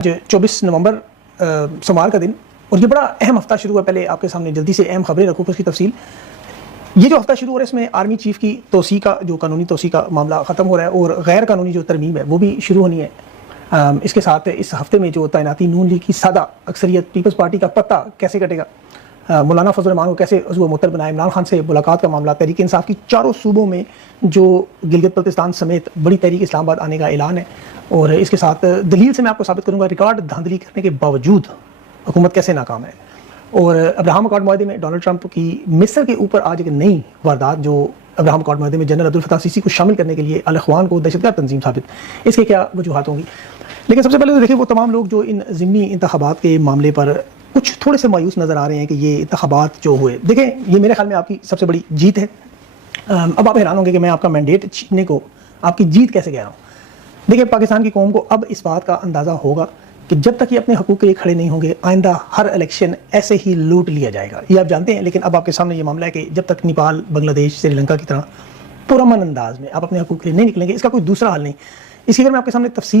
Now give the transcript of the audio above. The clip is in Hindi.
24 नवंबर सोमवार का दिन, और ये बड़ा अहम हफ्ता शुरू हुआ। पहले आपके सामने जल्दी से अहम खबरें रखूँ, उसकी तफसील। ये जो हफ्ता शुरू हो रहा है, इसमें आर्मी चीफ की तोसी का जो कानूनी तोसी का मामला ख़त्म हो रहा है और गैर कानूनी जो तरमीम है वो भी शुरू होनी है। इसके साथ इस हफ्ते में जो तैनाती नून लीग की सादा अक्सरियत पीपल्स पार्टी का पत्ता कैसे कटेगा, मौलाना फजल रहमान को कैसे अज़्व मुअत्तल बनाए, इमरान खान से मुलाकात का मामला, तहरीक इंसाफ की चारों सूबों में जो गिलगित बल्तिस्तान समेत बड़ी तहरीक इस्लामाबाद आने का ऐलान है। और इसके साथ दलील से मैं आपको साबित करूँगा रिकॉर्ड धांधली करने के बावजूद हुकूमत कैसे नाकाम है। और अब्राहम अकॉर्ड मुआहदे में डोनाल्ड ट्रंप की मिस्र के ऊपर आज एक नई वारदात, जो अब्राहम अकॉर्ड मुआहदे में जनरल अब्दुल फताह सीसी को शामिल करने के लिए अल अख़वान को दहशतगर्द तंजीम साबित, इसके क्या वजूहात होंगी। लेकिन सबसे पहले तो देखिए, वो तमाम लोग जो इन ज़िमनी इंतखाबात के मामले पर कुछ थोड़े से मायूस नज़र आ रहे हैं कि ये इंतखाबात जो हुए, देखें ये मेरे ख्याल में आपकी सबसे बड़ी जीत है। अब आप हैरान होंगे कि मैं आपका मैंडेट छीनने को आपकी जीत कैसे कह रहा हूँ। देखिए, पाकिस्तान की कौम को अब इस बात का अंदाज़ा होगा कि जब तक ये अपने हकूक़ के लिए खड़े नहीं होंगे, आइंदा हर इलेक्शन ऐसे ही लूट लिया जाएगा, ये आप जानते हैं। लेकिन अब आपके सामने ये मामला है कि जब तक नेपाल, बांग्लादेश, श्रीलंका की तरह पुरअमन अंदाज में आप अपने हकूक़ के लिए नहीं निकलेंगे, इसका कोई दूसरा हल नहीं। इसकी अगर मैं आपके सामने तफसील